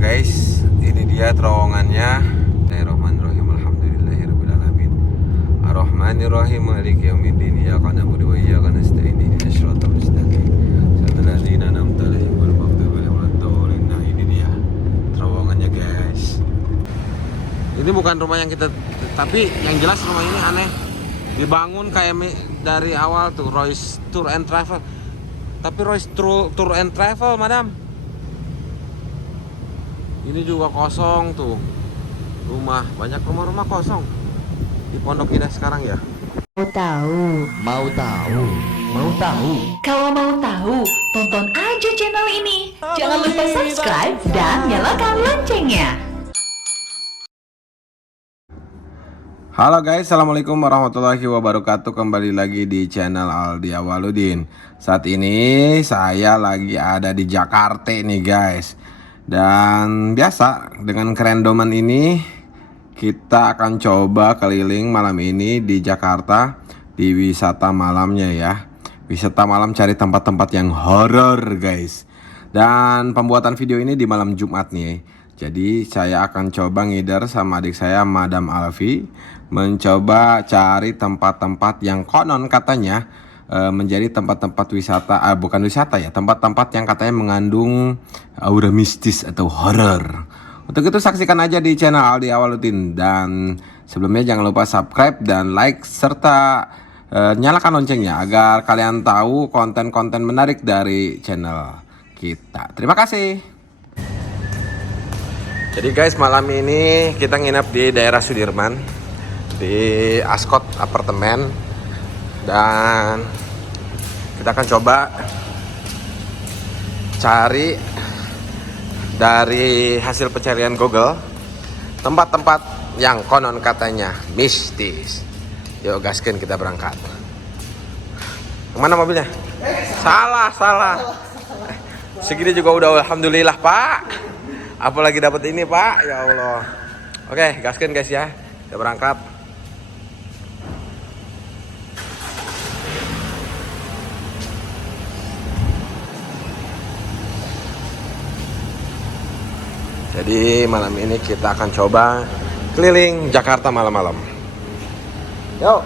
guys, ini dia terowongannya. Bismillahirrahmanirrahim. Alhamdulillahirabbil alamin. Arrahmanirrahim. Maliki yaumiddin. Iyyaka na'budu wa iyyaka nasta'in. Ihdinas siratal mustaqim. Shiratal ladzina an'amta 'alaihim ghairil maghdubi 'alaihim waladdallin. Nah, ini dia terowongannya, guys. Ini bukan rumah yang kita, tapi yang jelas rumah ini aneh. Dibangun kayak dari awal tuh Royce Tour and Travel. Tapi Royce Tour and Travel, madam. Ini juga kosong tuh rumah, banyak rumah-rumah kosong di Pondok Indah sekarang ya. Mau tahu? Mau tahu? Mau tahu? Kalau mau tahu, tonton aja channel ini. Jangan lupa subscribe dan nyalakan loncengnya. Halo guys, assalamualaikum warahmatullahi wabarakatuh. Kembali lagi di channel Aldi Awaludin. Saat ini saya lagi ada di Jakarta nih guys. Dan biasa dengan kerandoman ini kita akan coba keliling malam ini di Jakarta di wisata malamnya ya. Wisata malam cari tempat-tempat yang horor guys. Dan pembuatan video ini di malam Jumat nih. Jadi saya akan coba ngider sama adik saya Madam Alfi mencoba cari tempat-tempat yang konon katanya menjadi tempat-tempat wisata, bukan wisata ya, tempat-tempat yang katanya mengandung aura mistis atau horor. Untuk itu saksikan aja di channel Aldi Awaludin. Dan sebelumnya jangan lupa subscribe dan like serta nyalakan loncengnya agar kalian tahu konten-konten menarik dari channel kita. Terima kasih. Jadi guys, malam ini kita nginep di daerah Sudirman di Ascot Apartemen. Dan kita akan coba cari dari hasil pencarian Google tempat-tempat yang konon katanya mistis. Yuk gaskin, kita berangkat. Kemana mobilnya? Salah. Segini juga udah alhamdulillah pak. Apalagi dapat ini pak, ya Allah. Oke, gaskin guys ya, kita berangkat. Jadi malam ini kita akan coba keliling Jakarta malam-malam. Yuk.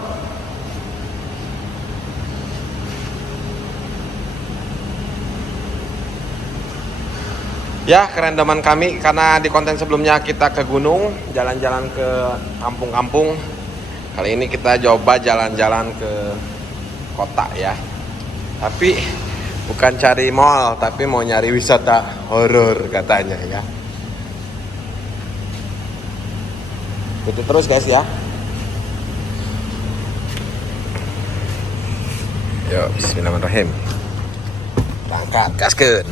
Ya, kerandoman kami karena di konten sebelumnya kita ke gunung, jalan-jalan ke kampung-kampung. Kali ini kita coba jalan-jalan ke kota ya. Tapi bukan cari mall, tapi mau nyari wisata horor katanya ya. Itu terus guys ya. Yuk, bismillahirrahmanirrahim. Berangkat, gaskeun.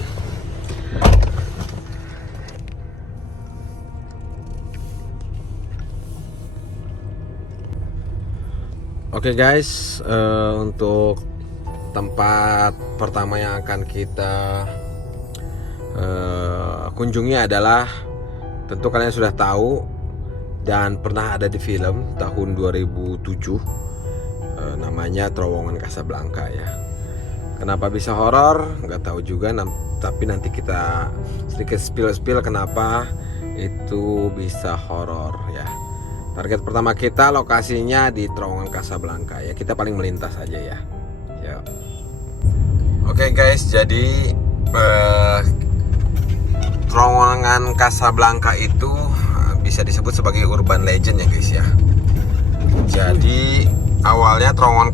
Oke guys, untuk tempat pertama yang akan kita kunjungi adalah, tentu kalian sudah tahu dan pernah ada di film tahun 2007, namanya Terowongan Casablanca ya. Kenapa bisa horor? Nggak tahu juga, tapi nanti kita sedikit spill kenapa itu bisa horor ya. Target pertama kita lokasinya di Terowongan Casablanca ya. Kita paling melintas aja ya. Oke guys, jadi Terowongan Casablanca itu bisa disebut sebagai urban legend ya guys ya. Jadi awalnya Terowongan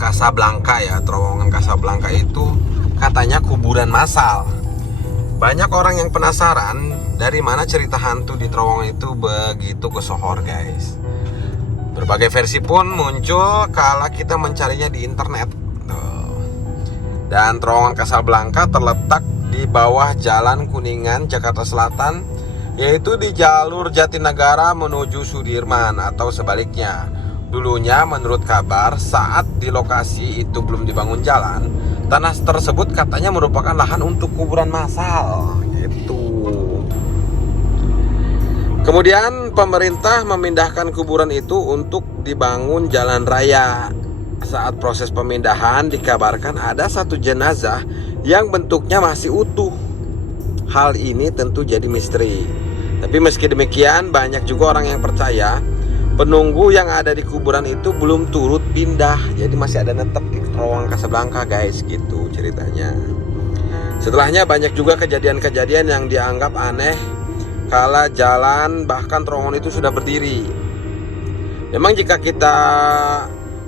Casablanca ya, Terowongan Casablanca itu katanya kuburan massal. Banyak orang yang penasaran dari mana cerita hantu di terowongan itu begitu kesohor guys. Berbagai versi pun muncul kala kita mencarinya di internet. Dan Terowongan Casablanca terletak di bawah Jalan Kuningan, Jakarta Selatan, yaitu di jalur Jatinegara menuju Sudirman atau sebaliknya. Dulunya menurut kabar saat di lokasi itu belum dibangun jalan, tanah tersebut katanya merupakan lahan untuk kuburan massal gitu. Kemudian pemerintah memindahkan kuburan itu untuk dibangun jalan raya. Saat proses pemindahan dikabarkan ada satu jenazah yang bentuknya masih utuh. hal ini tentu jadi misteri. Tapi meski demikian, banyak juga orang yang percaya penunggu yang ada di kuburan itu belum turut pindah. Jadi masih ada netep di terowongan Casablanca guys, gitu ceritanya. Setelahnya banyak juga kejadian-kejadian yang dianggap aneh kala jalan bahkan terowongan itu sudah berdiri. Memang jika kita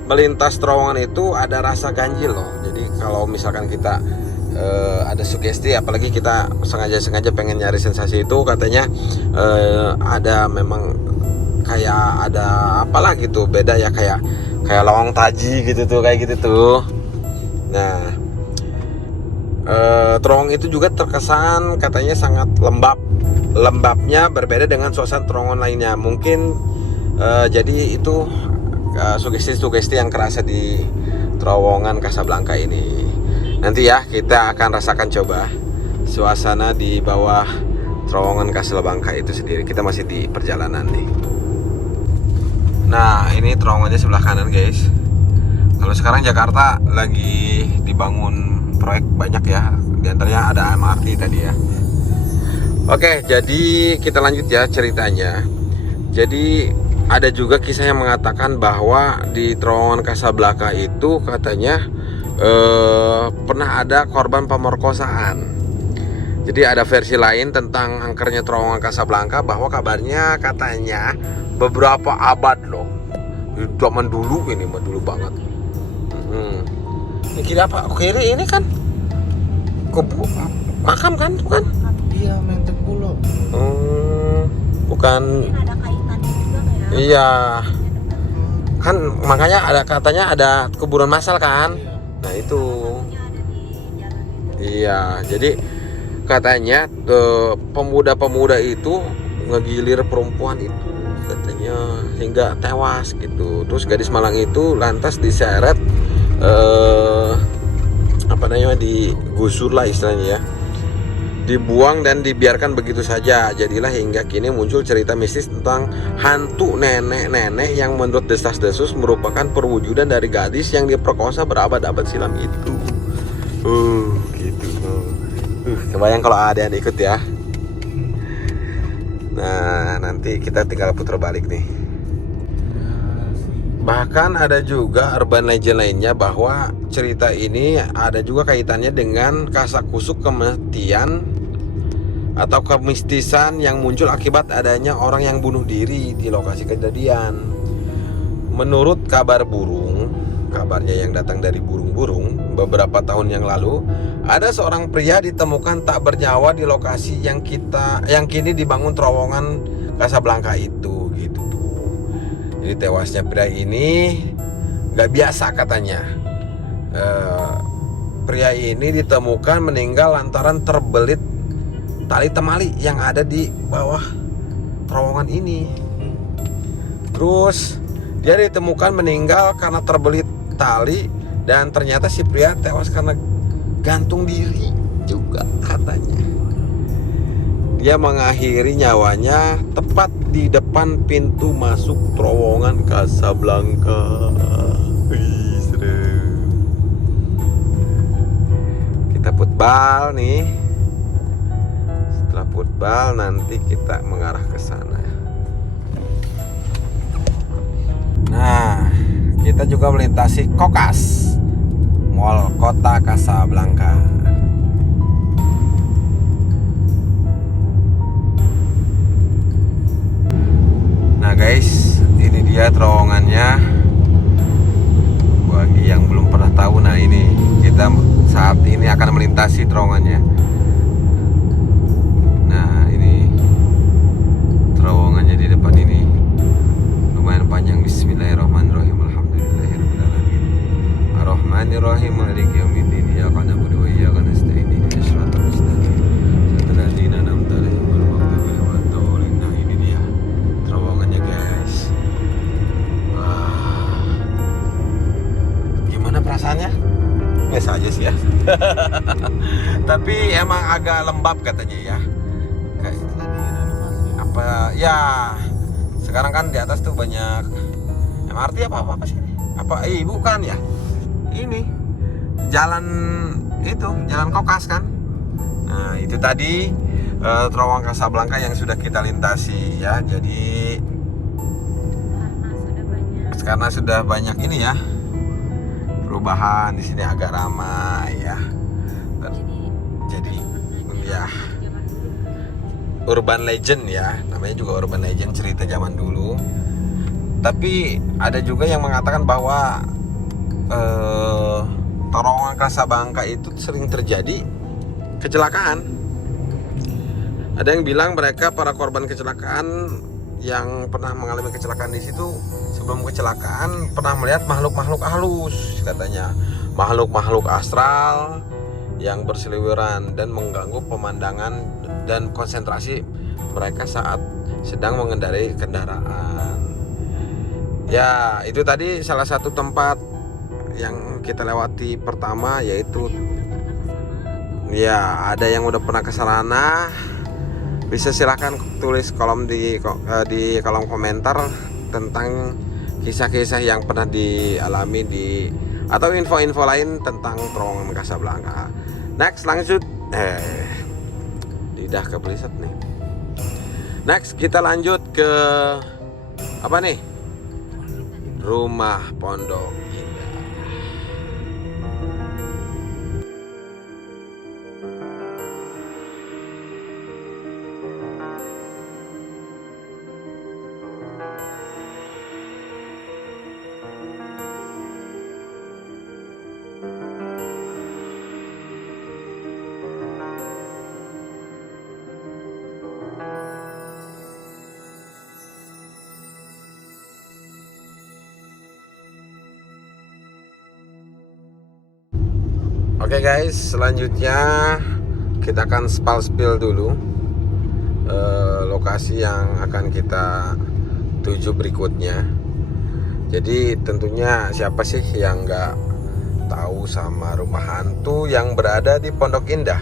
melintas terowongan itu ada rasa ganjil loh. Jadi kalau misalkan kita ada sugesti, apalagi kita sengaja pengen nyari sensasi itu, katanya ada memang kayak ada apalah gitu, beda ya, kayak lawang taji gitu tuh, kayak gitu tuh. Nah, terowongan itu juga terkesan katanya sangat lembab. Lembabnya berbeda dengan suasana terowongan lainnya. Mungkin jadi itu sugesti-sugesti yang kerasa di terowongan Casablanca ini. Nanti ya kita akan rasakan coba suasana di bawah terowongan Casablanca itu sendiri. Kita masih di perjalanan nih. Nah, ini terowongannya sebelah kanan guys. Kalau sekarang Jakarta lagi dibangun proyek banyak ya. Di antaranya ada MRT tadi ya. Oke, jadi kita lanjut ya ceritanya. Jadi ada juga kisah yang mengatakan bahwa di terowongan Casablanca itu katanya pernah ada korban pemerkosaan. Jadi ada versi lain tentang angkernya terowongan Casablanca, bahwa kabarnya katanya beberapa abad loh, zaman dulu, ini mah dulu banget. Ini kiri apa? Kiri ini kan kubu makam kan, bukan? Iya, Menteng Pulau. Bukan. Ada kaitannya juga kayak. Iya. Kan makanya ada katanya ada kuburan massal kan? Nah, itu. Iya, jadi katanya pemuda-pemuda itu ngegilir perempuan itu katanya hingga tewas gitu. Terus gadis Malang itu lantas diseret digusur lah istilahnya ya. Dibuang dan dibiarkan begitu saja. Jadilah hingga kini muncul cerita mistis tentang hantu nenek-nenek yang menurut desas-desus merupakan perwujudan dari gadis yang diperkosa berabad-abad silam itu. Gitu. Kebayang kalau ada yang ikut ya. Nah, nanti kita tinggal putar balik nih. Bahkan ada juga urban legend lainnya bahwa cerita ini ada juga kaitannya dengan kasakusuk kematian atau kemistisan yang muncul akibat adanya orang yang bunuh diri di lokasi kejadian. Menurut kabar burung, kabarnya yang datang dari burung-burung, beberapa tahun yang lalu ada seorang pria ditemukan tak bernyawa di lokasi yang kini dibangun terowongan Casablanca itu, gitu tuh. Jadi tewasnya pria ini nggak biasa katanya. Pria ini ditemukan meninggal lantaran terbelit tali temali yang ada di bawah terowongan ini. Terus dia ditemukan meninggal karena terbelit tali, dan ternyata si pria tewas karena gantung diri juga katanya. Dia mengakhiri nyawanya tepat di depan pintu masuk terowongan Casablanca. Wih, serem. Kita putbal nih. Setelah putbal nanti kita mengarah ke sana. Nah, kita juga melintasi Kokas, Mall Kota Casablanca. Nah guys, ini dia terowongannya. Bagi yang belum pernah tahu, nah ini kita saat ini akan melintasi terowongannya. Nah, ini terowongannya di depan ini. Lumayan panjang. Bismillahirrahmanirrahim. Alhamdulillahirabbil alamin. Arrahmanirrahim. Maliki yaumiddin. Iyyaka na'budu wa iyyaka nasta'in. Ihdinas siratal mustaqim. Shiratal ladzina an'amta 'alaihim ghairil maghdubi 'alaihim waladdallin. Nah, ini dia terowongannya, guys. Wah. Gimana perasaannya? Biasa aja sih ya. Tapi emang agak lembab katanya ya. Kayak apa ya? Sekarang kan di atas tuh banyak MRT apa sih? Apa bukan ya? Ini jalan itu, jalan Kokas kan. Nah, itu tadi terowongan Casablanca yang sudah kita lintasi ya. Jadi karena sudah banyak ini ya perubahan di sini, agak ramai ya. Jadi ya urban legend ya, namanya juga urban legend, cerita zaman dulu. Tapi ada juga yang mengatakan bahwa terowongan Casablanca itu sering terjadi kecelakaan. Ada yang bilang mereka para korban kecelakaan yang pernah mengalami kecelakaan di situ, sebelum kecelakaan pernah melihat makhluk-makhluk halus, katanya makhluk-makhluk astral yang berseliweran dan mengganggu pemandangan dan konsentrasi mereka saat sedang mengendarai kendaraan. Ya, itu tadi salah satu tempat yang kita lewati pertama, yaitu ya ada yang udah pernah ke sana. Bisa silahkan tulis di kolom komentar tentang kisah-kisah yang pernah dialami atau info-info lain tentang terowongan Casablanca. Next, lanjut. Lidah kebelisat nih. Next, kita lanjut ke apa nih? Rumah Pondok Indah. Oke guys, selanjutnya kita akan spill dulu lokasi yang akan kita tuju berikutnya. Jadi tentunya siapa sih yang nggak tahu sama rumah hantu yang berada di Pondok Indah?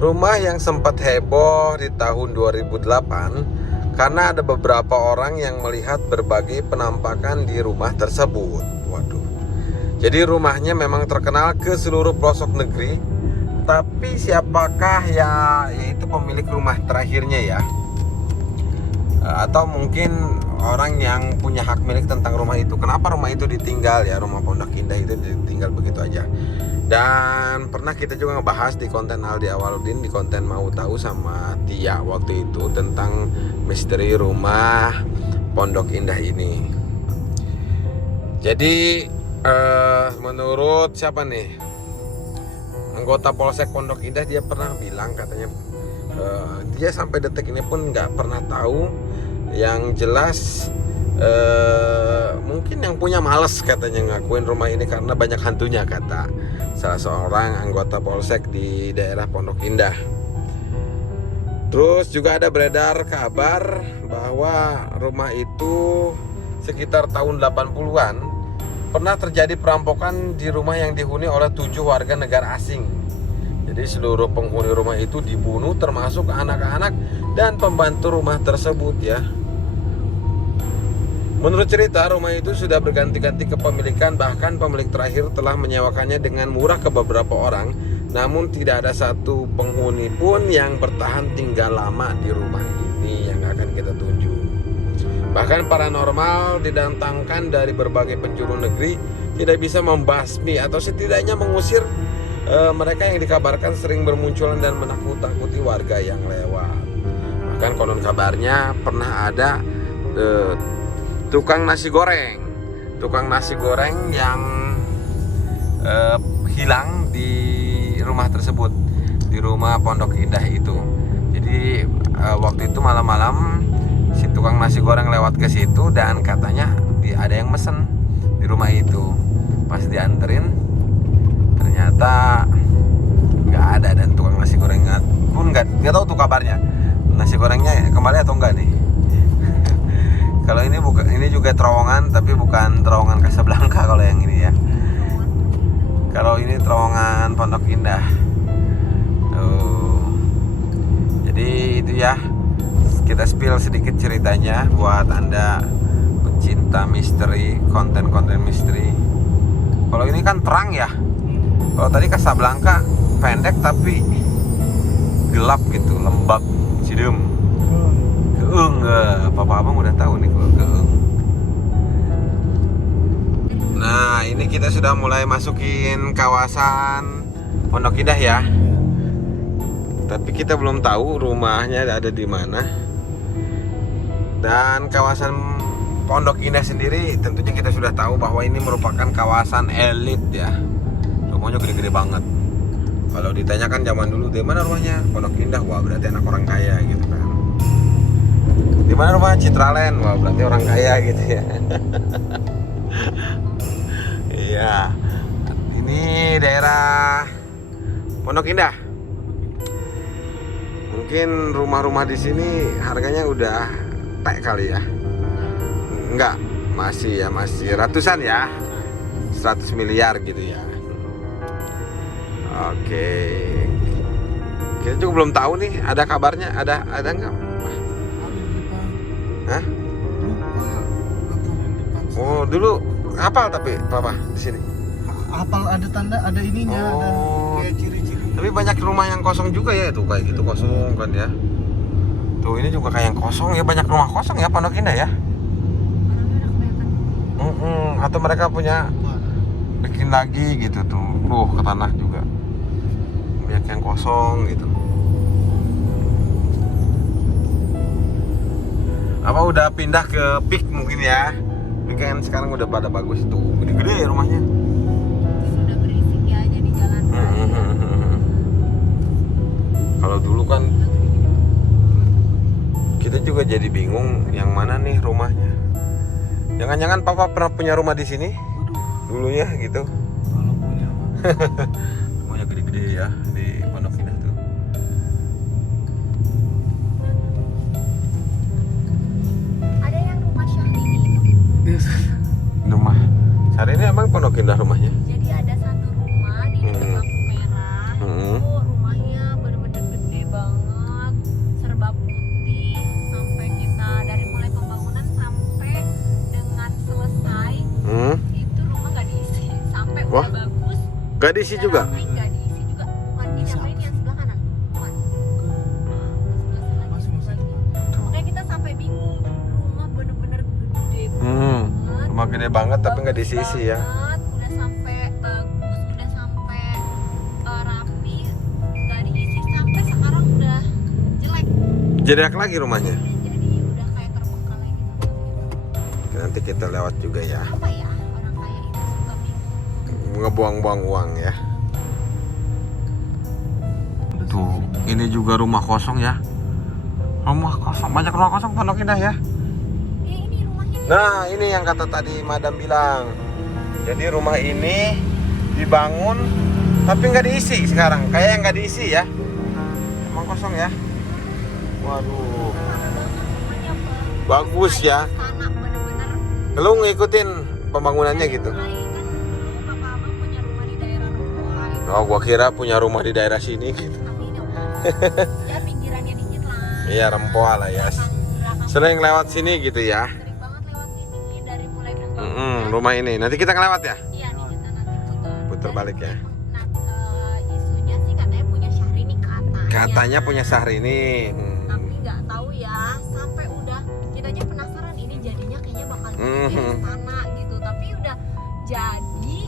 Rumah yang sempat heboh di tahun 2008 karena ada beberapa orang yang melihat berbagai penampakan di rumah tersebut. Waduh. Jadi rumahnya memang terkenal ke seluruh pelosok negeri. Tapi siapakah yaitu pemilik rumah terakhirnya ya? Atau mungkin orang yang punya hak milik tentang rumah itu. Kenapa rumah itu ditinggal ya? Rumah Pondok Indah itu ditinggal begitu aja. Dan pernah kita juga ngebahas di konten Aldi Awaludin, di konten Mau Tahu sama Tia waktu itu tentang misteri rumah Pondok Indah ini. Jadi menurut siapa nih, anggota Polsek Pondok Indah, dia pernah bilang katanya dia sampai detik ini pun nggak pernah tahu. Yang jelas mungkin yang punya males katanya ngakuin rumah ini karena banyak hantunya, kata salah seorang anggota Polsek di daerah Pondok Indah. Terus juga ada beredar kabar bahwa rumah itu sekitar tahun 80-an pernah terjadi perampokan di rumah yang dihuni oleh 7 warga negara asing. Jadi seluruh penghuni rumah itu dibunuh, termasuk anak-anak dan pembantu rumah tersebut ya. Menurut cerita, rumah itu sudah berganti-ganti kepemilikan, bahkan pemilik terakhir telah menyewakannya dengan murah ke beberapa orang. Namun tidak ada satu penghuni pun yang bertahan tinggal lama di rumah ini yang akan kita tuju. Bahkan paranormal didatangkan dari berbagai penjuru negeri tidak bisa membasmi atau setidaknya mengusir mereka yang dikabarkan sering bermunculan dan menakut-nakuti warga yang lewat. Bahkan konon kabarnya pernah ada tukang nasi goreng yang hilang di rumah tersebut, di rumah Pondok Indah itu. Jadi waktu itu malam-malam si tukang nasi goreng lewat ke situ dan katanya ada yang mesen di rumah itu. Pas dianterin ternyata nggak ada, dan tukang nasi goreng pun nggak tahu tuh kabarnya nasi gorengnya kembali atau enggak nih. Kalau ini juga terowongan, tapi bukan terowongan Casablanca kalau yang ini ya. Kalau ini terowongan Pondok Indah. Jadi itu ya, kita spill sedikit ceritanya buat Anda pencinta misteri, konten-konten misteri. Kalau ini kan terang ya. Kalau tadi Casablanca pendek tapi gelap gitu, lembab, cidem. Keung, papa abang udah tahu nih kalau keung. Nah, ini kita sudah mulai masukin kawasan Pondok Indah ya. Tapi kita belum tahu rumahnya ada di mana. Dan kawasan Pondok Indah sendiri tentunya kita sudah tahu bahwa ini merupakan kawasan elit ya. Rumahnya gede-gede banget. Kalau ditanyakan zaman dulu di mana rumahnya Pondok Indah, wah berarti anak orang kaya gitu kan. Di mana rumah Citraland, wah berarti orang kaya gitu ya. Iya, ini daerah Pondok Indah. Mungkin rumah-rumah di sini harganya udah tek kali ya. Enggak, masih ratusan ya. 100 miliar gitu ya. Oke. Kita juga belum tahu nih, ada kabarnya, ada enggak? Hah? Oh, dulu hafal tapi papa di sini. Hafal ada tanda, ada ininya, ada kayak ciri-ciri. Tapi banyak rumah yang kosong juga ya, tuh kayak gitu kosong kan ya. Tuh ini juga kayak yang kosong ya, banyak rumah kosong ya Pondok Indah ya. Atau mereka punya bikin lagi gitu tuh, ke tanah juga banyak yang kosong gitu. Apa udah pindah ke Peak mungkin ya? Ini kan sekarang udah pada bagus tuh, gede-gede ya rumahnya. Sudah berisik ya jadi jalan. Kalau dulu kan kita juga jadi bingung yang mana nih rumahnya. Jangan-jangan papa pernah punya rumah di sini dulunya gitu. Kalau punya Rumahnya gede-gede ya di Pondok Indah tuh. Ada yang rumah Syahrini itu. Rumah Syahrini emang Pondok Indah rumahnya? Jadi ada satu rumah di dekat lampu merah. Itu rumahnya bener-bener gede banget, serba putih. Sampai kita dari mulai pembangunan sampai dengan selesai, itu rumah nggak diisi. Sampai Wah, udah bagus, gak diisi udah juga? rapi, nggak diisi juga. Bukan ini apa ini yang sebelah kanan? Bukan. Sebelah sana lagi. Makanya kita sampai bingung. Rumah bener-bener gede banget. Rumah gede banget tapi nggak diisi ya. Banget, udah sampai bagus, udah sampai rapi, nggak diisi sampai sekarang udah jelek. Jelek lagi rumahnya. Jadi udah kayak terbengkalai gitu. Nanti kita lewat juga ya. Apa ya orang kaya itu suka bingung. Ngebuang-buang uang ya. Tuh, ini juga rumah kosong ya. Rumah kosong, banyak rumah kosong Pondok Indah ya. Ini rumahnya. Nah, ini yang kata tadi Madam bilang. Jadi rumah ini dibangun tapi nggak diisi sekarang. Kayak yang nggak diisi ya. Emang kosong ya. Waduh, Rumahnya bagus ya. Tanah bener-bener. Lu ngikutin pembangunannya gitu. Mulai kan dulu papa abang punya rumah di daerah Rempoa itu. Oh, gua kira punya rumah di daerah sini gitu. Tapi ya pinggirannya dikit lah. Iya, Rempoa lah ya. Belakang Sering lewat sini gitu ya. sering banget lewat sini dari mulai pembangunan. Rumah ini. Nanti kita ngelewat ya. Iya nih kita nanti Puter balik ya. Nah, isunya sih katanya punya Syahrini katanya. Katanya punya Syahrini. Tapi nggak tahu ya. Sampai udah kita aja penasaran ini jadinya kayaknya bakal jadi istana gitu. Tapi udah jadi.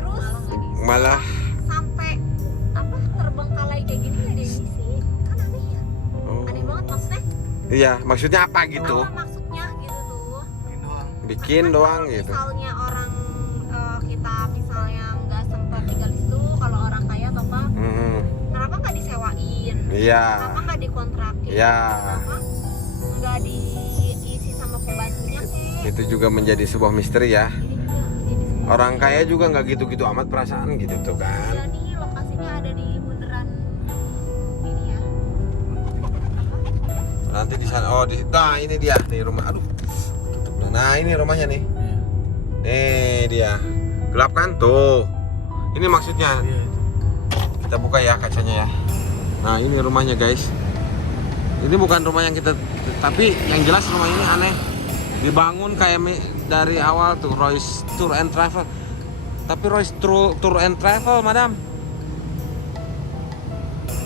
Terus Malah sampai apa terbengkalai kayak gini nggak ada yang isi. Kan aneh ya. Aneh banget maksudnya. iya, maksudnya apa gitu? Apa maksudnya gitu tuh. Bikin Kan doang kalau gitu. Misalnya orang kita misalnya nggak sempat tinggal di situ, kalau orang kaya atau apa, kenapa nggak disewain? Iya. Kenapa nggak dikontrakin? Iya. Kenapa nggak diisi sama pembantunya sih? Itu juga menjadi sebuah misteri ya. Ini juga jadi sebuah- Orang kaya juga nggak gitu-gitu amat perasaan gitu tuh Ya kan. nih lokasinya ada di bundaran ini ya. Nanti di sana. Oh, nah ini dia nih rumah. Aduh, tutup dulu. Nah ini rumahnya nih. Nih dia. Gelap kan tuh. Ini maksudnya. Iya itu. Kita buka ya kacanya ya. Nah ini rumahnya guys. Ini bukan rumah yang kita, tapi yang jelas rumah ini aneh. Dibangun kayak dari awal tuh Royce Tour and Travel. Tapi Royce Tour and Travel, madam.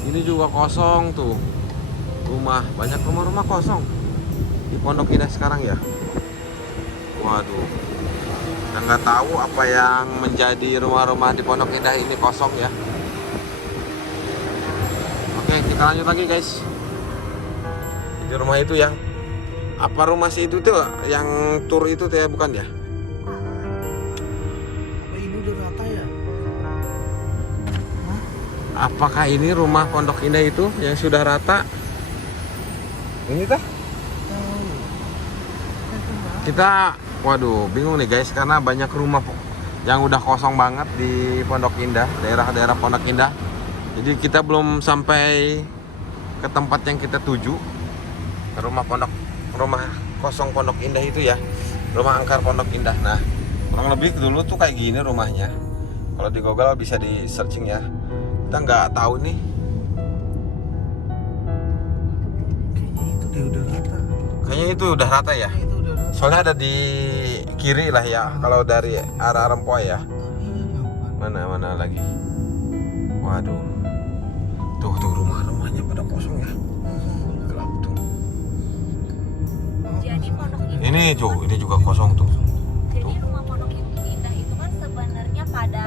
Ini juga kosong tuh. Rumah, banyak rumah-rumah kosong di Pondok Indah sekarang ya. Waduh. Kita nggak tahu apa yang menjadi rumah-rumah di Pondok Indah ini kosong ya. Oke, kita lanjut lagi guys. Di rumah itu ya. Apa rumah si itu tuh yang tur itu tuh ya, bukan ya? Apa ini udah rata ya? Apakah ini rumah Pondok Indah itu yang sudah rata? Ini tah? Tahu. Kita, waduh, bingung nih guys, karena banyak rumah yang udah kosong banget di Pondok Indah, daerah-daerah Pondok Indah. Jadi kita belum sampai ke tempat yang kita tuju. Rumah kosong Pondok Indah itu ya, rumah angkar Pondok Indah. Nah, kurang lebih dulu tuh kayak gini rumahnya. Kalau di Google bisa di searching ya. Kita nggak tahu nih. Kayaknya itu udah rata ya. Itu udah rata. Soalnya ada di kiri lah ya, kalau dari arah Rempoa ya. Mana lagi? Waduh. Tuh rumahnya pada kosong ya. Gelap tuh. Jadi Pondok Indah. Ini juga kosong tuh. Jadi rumah Pondok Indah itu kan sebenarnya pada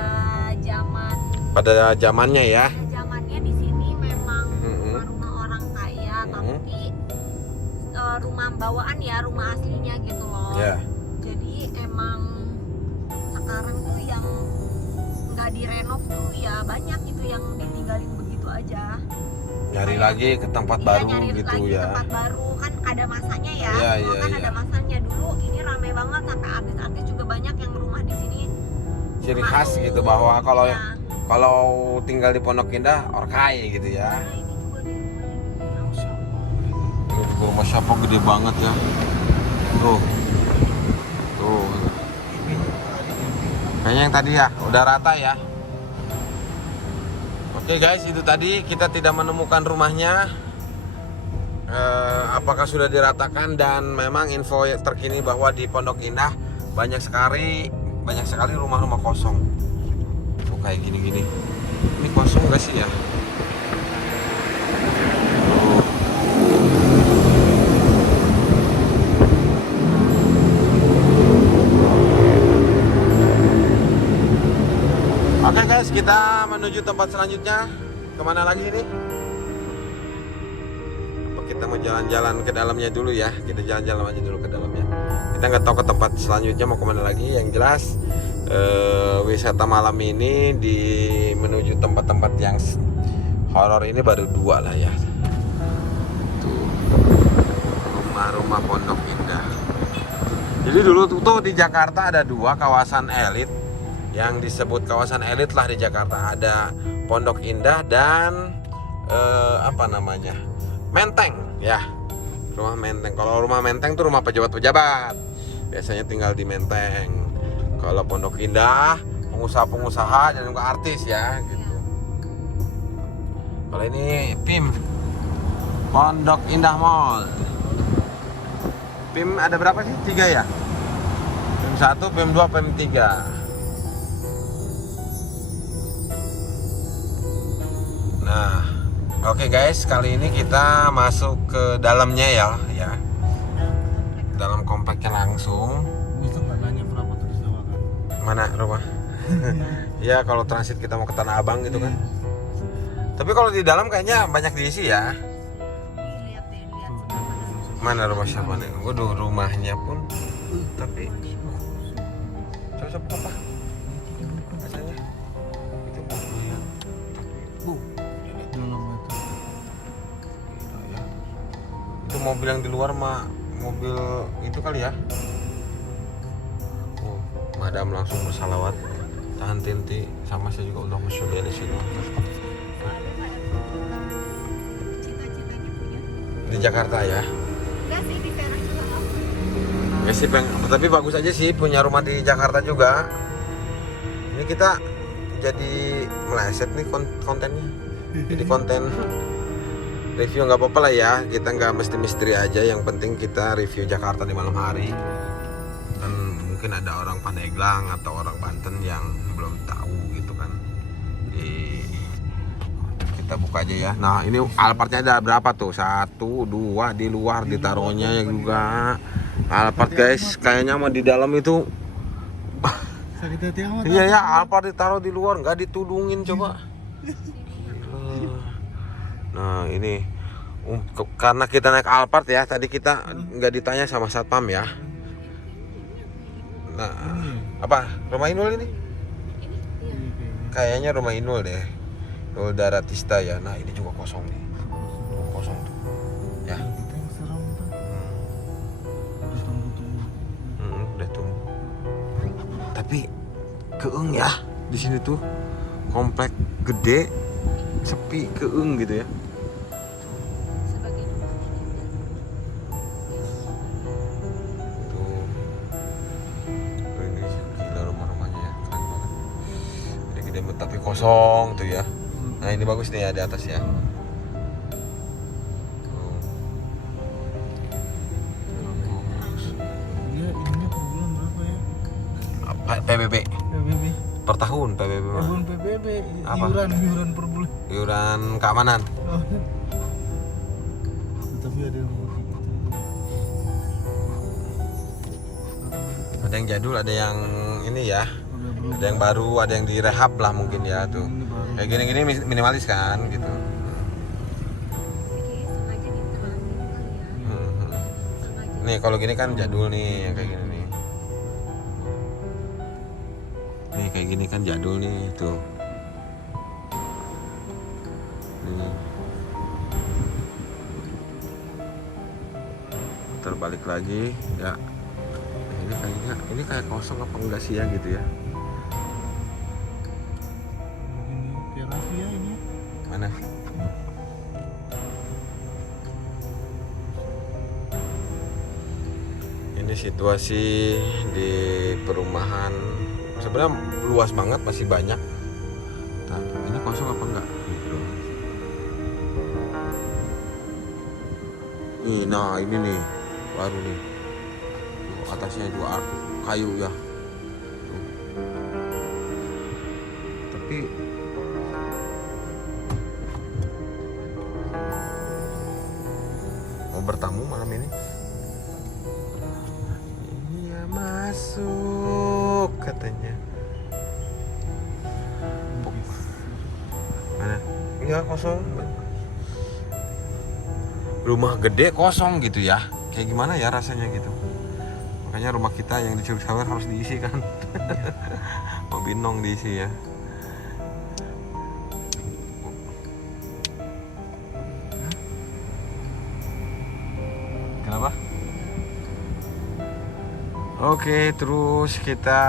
Zamannya ya. zamannya di sini memang rumah-rumah orang kaya, tapi rumah bawaan ya, rumah aslinya gitu loh. Ya. Jadi emang sekarang tuh yang nggak direnov tuh ya banyak gitu yang ditinggalin begitu aja. Nyari lagi ke tempat Iya, baru nyari gitu lagi ya. tempat baru kan ada masanya ya. Iya, Semua iya, kan iya. ada masanya. Dulu ini ramai banget sampai artis-artis juga banyak yang rumah di sini. Ciri Rumah khas tuh, gitu bahwa iya. kalau tinggal di Pondok Indah orang kaya gitu ya. Nah, ini juga di rumah Ini juga rumah siapa gede banget ya. Tuh. Kayaknya yang tadi ya udah rata ya. Oke guys, itu tadi kita tidak menemukan rumahnya. Apakah sudah diratakan, dan memang info terkini bahwa di Pondok Indah banyak sekali rumah-rumah kosong. Tuh kayak gini-gini. Ini kosong gak sih ya? Oke guys, kita menuju tempat selanjutnya. Kemana lagi ini? Apa kita mau jalan-jalan ke dalamnya dulu ya? Kita jalan-jalan aja dulu ke dalamnya. Kita nggak tahu ke tempat selanjutnya mau kemana lagi. Yang jelas wisata malam ini menuju tempat-tempat yang horor ini baru 2 lah ya. Tuh rumah-rumah Pondok Indah. Jadi dulu tuh di Jakarta ada 2 kawasan elit yang disebut kawasan elit lah di Jakarta. Ada Pondok Indah dan Menteng ya, rumah Menteng. Kalau rumah Menteng tuh rumah pejabat-pejabat, biasanya tinggal di Menteng. Kalau Pondok Indah pengusaha-pengusaha dan juga artis ya gitu. Kalau ini PIM, Pondok Indah Mall. PIM ada berapa sih? 3 ya? PIM 1, PIM 2, PIM 3. Nah, oke guys, kali ini kita masuk ke dalamnya ya. Dalam kompleknya langsung. Itu nggak nanya berapa tuh disewakan? Mana rumah? Ya kalau transit kita mau ke Tanah Abang gitu kan. Tapi kalau di dalam kayaknya banyak diisi ya. lihat Mana rumah siapa nih? Waduh, rumahnya pun. Tapi coba apa? Kacanya. Itu mobil. Itu mobil yang di luar mah mobil itu kali ya. Oh, madam langsung bersalawat. Tahan tinti sama saya juga udah musyoli di sini. cita-citanya punya. Di Jakarta ya. Enggak sih, di Perak juga mau. Ya sih, tapi bagus aja sih punya rumah di Jakarta juga. Ini kita jadi meleset nih kontennya. Jadi konten review nggak apa-apa lah ya. Kita nggak mesti misteri aja. Yang penting kita review Jakarta di malam hari. Dan mungkin ada orang Pandeglang atau orang Banten yang belum tahu gitu kan. Kita buka aja ya. Nah ini Alphardnya ada berapa tuh? 1, 2 di luar ditaruhnya juga. Alphard guys, kayaknya mah di dalam itu. Sakit hati amat. Iya ya, Alphard ditaruh di luar, nggak ditudungin coba. Nah ini karena kita naik Alphard ya, tadi kita nggak ditanya sama satpam ya. Nah apa? Rumah Inul ini? Kayaknya rumah Inul deh. Inul Daratista ya. Nah ini juga kosong nih. Kosong tuh. Ya. Udah tunggu. Tapi keeng ya di sini tuh, komplek gede, sepi, keeng gitu ya. Sebagai Tuh. Ini gila rumah-rumahnya ya, keren banget. Ini gede tapi kosong tuh ya. Nah ini bagus nih ya di atas ya. Dia ininya per bulan berapa ya? PBB PBB. per tahun, PBB mah. Bukan PBB, Apa? iuran per bulan. Iuran keamanan. Oh. Tapi ada yang mau gitu. Ada yang jadul, ada yang ini ya. Udah belum. Ada yang baru, ada yang direhab lah mungkin ya tuh. Ini baru. Kayak gini-gini minimalis kan gitu. kayaknya sengaja diterangin kali ya. Sengaja. Nih kalau gini kan jadul nih, yang kayak gini nih. Nih kayak gini kan jadul nih tuh. Nih. Terbalik lagi ya. Ini kayaknya ini kayak kosong apa enggak sih ya gitu ya. Ini kayak Raffi ya ini. Mana? Ini situasi di perumahan sebenarnya luas banget, masih banyak. Nah, ini kosong apa enggak? Gitu. Nah ini nih baru nih. Tuh, atasnya itu kayu ya. Tuh. Tapi mau bertamu malam ini? Iya masuk katanya. Mana? Iya kosong. Rumah gede kosong gitu ya. Kayak gimana ya rasanya gitu. Makanya rumah kita yang di Curug Sawer harus diisi kan. Mau binong diisi ya. Kenapa? Oke, terus kita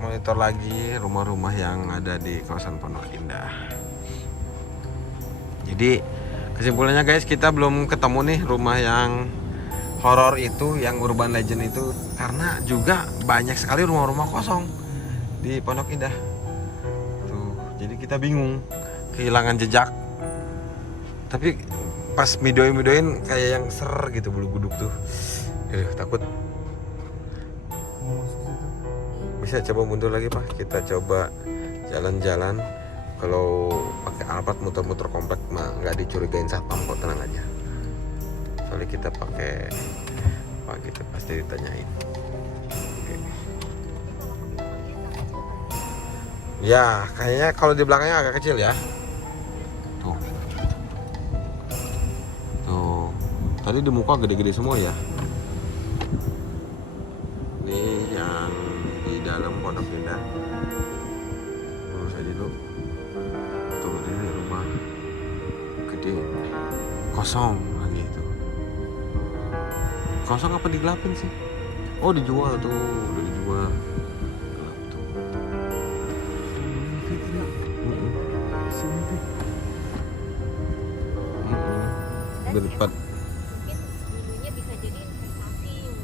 monitor lagi rumah-rumah yang ada di kawasan Pondok Indah. Jadi kesimpulannya guys, kita belum ketemu nih rumah yang horor itu, yang urban legend itu, karena juga banyak sekali rumah-rumah kosong di Pondok Indah. Tuh, jadi kita bingung, kehilangan jejak. Tapi pas videoin kayak yang ser gitu, bulu guduk tuh. Takut. Mau masuk situ. Bisa coba mundur lagi Pak, kita coba jalan-jalan. Kalau pakai Alphard muter-muter komplek mah nggak dicurigain satpam kok, tenang aja. Soalnya kita pakai apa gitu pasti ditanyain. Oke. Ya kayaknya kalau di belakangnya agak kecil ya. Tuh. Tuh. Tadi di muka gede-gede semua ya. Ini yang di dalam Pondok Indah. Lurus aja dulu. Tuh ini rumah gede kosong lagi itu. Kosong apa digelapin sih? Oh dijual tuh, udah dijual. Gelap tuh. Berempat. Mungkin dulunya bisa jadi investasi.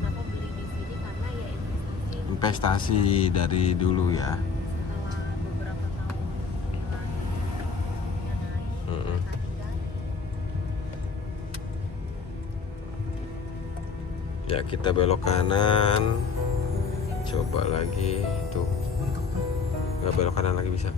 Kenapa beli di sini? Karena ya investasi. Investasi dari dulu ya. Setelah beberapa tahun ya naik, mereka tinggal. Ya kita belok kanan. Coba lagi tuh. Nggak belok kanan lagi bisa.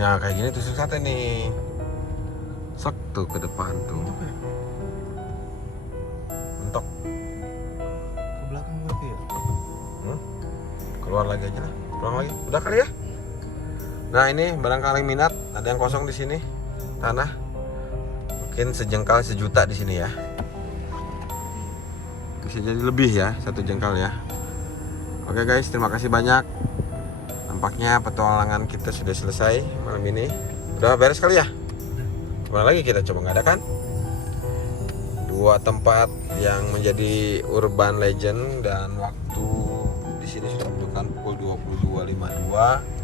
Ya kayak gini tusuk sate nih. Sok tuh ke depan tuh. Mentok. Ke belakang berarti ya? Keluar lagi aja lah. Pulang lagi. Udah kali ya? Nah, ini barangkali minat, ada yang kosong di sini. Tanah. Mungkin sejengkal sejuta di sini ya. Bisa jadi lebih ya, 1 jengkal ya. Oke guys, terima kasih banyak. Nampaknya petualangan kita sudah selesai malam ini. Udah beres kali ya? Mana lagi kita coba, nggak ada kan? 2 tempat yang menjadi urban legend dan waktu di sini sudah menunjukkan pukul 22.52.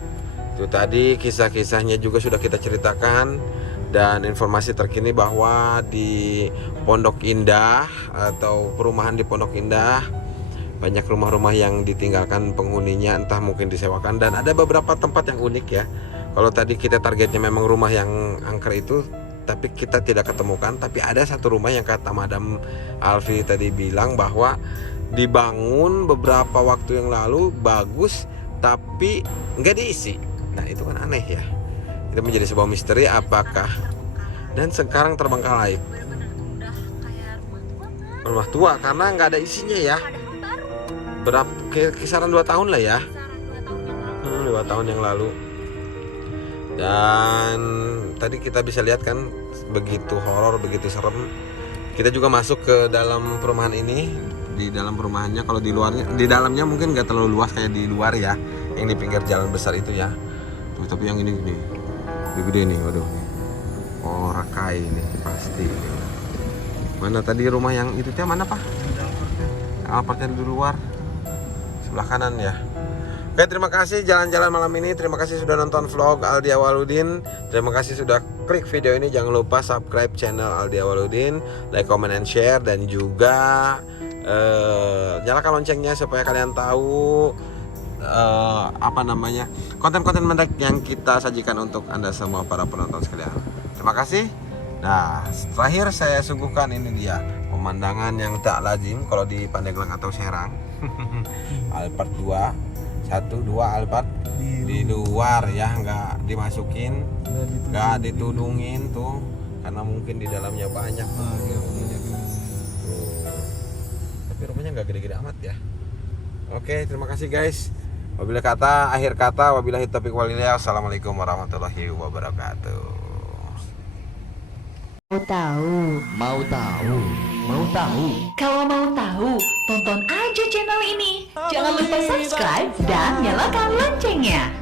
Itu tadi kisah-kisahnya juga sudah kita ceritakan dan informasi terkini bahwa di Pondok Indah atau perumahan di Pondok Indah banyak rumah-rumah yang ditinggalkan penghuninya, entah mungkin disewakan, dan ada beberapa tempat yang unik ya. Kalau tadi kita targetnya memang rumah yang angker itu, tapi kita tidak ketemukan. Tapi ada satu rumah yang kata Madam Alfi tadi bilang bahwa dibangun beberapa waktu yang lalu, bagus, tapi nggak diisi. Nah itu kan aneh ya. Itu menjadi sebuah misteri apakah. Dan sekarang terbengkalai. Bener-bener udah kayak rumah tua kan. Rumah tua karena nggak ada isinya ya. Padahal baru. Berapa kisaran 2 tahun lah ya. Kisaran 2 tahun yang lalu. 2 tahun yang lalu. Dan tadi kita bisa lihat kan begitu horor, begitu serem. Kita juga masuk ke dalam perumahan ini. Di dalam perumahannya, kalau di luarnya, di dalamnya mungkin nggak terlalu luas kayak di luar ya, yang di pinggir jalan besar itu ya. Tapi yang ini nih, gede nih, waduh. Oh, rakai ini pasti. Mana tadi rumah yang itu teh mana Pak? Apartnya di luar, sebelah kanan ya. Oke, terima kasih jalan-jalan malam ini. Terima kasih sudah nonton vlog Aldi Awaludin. Terima kasih sudah klik video ini. Jangan lupa subscribe channel Aldi Awaludin, like, comment, and share, dan juga nyalakan loncengnya supaya kalian tahu konten-konten menarik yang kita sajikan untuk Anda semua para penonton sekalian. Terima kasih. Nah, terakhir saya suguhkan ini dia pemandangan yang tak lazim kalau di Pandeglang atau Serang. Alphard 2 1, 2 Alphard di luar ya, nggak dimasukin, nggak ditudungin tuh karena mungkin di dalamnya banyak. Tapi rumahnya nggak gede-gede amat ya. Oke, terima kasih guys. Akhir kata wabillahi taufiq walhidayah. Assalamualaikum warahmatullahi wabarakatuh. Mau tahu? Mau tahu? Mau tahu? Kalau mau tahu, tonton aja channel ini. Jangan lupa subscribe dan nyalakan loncengnya.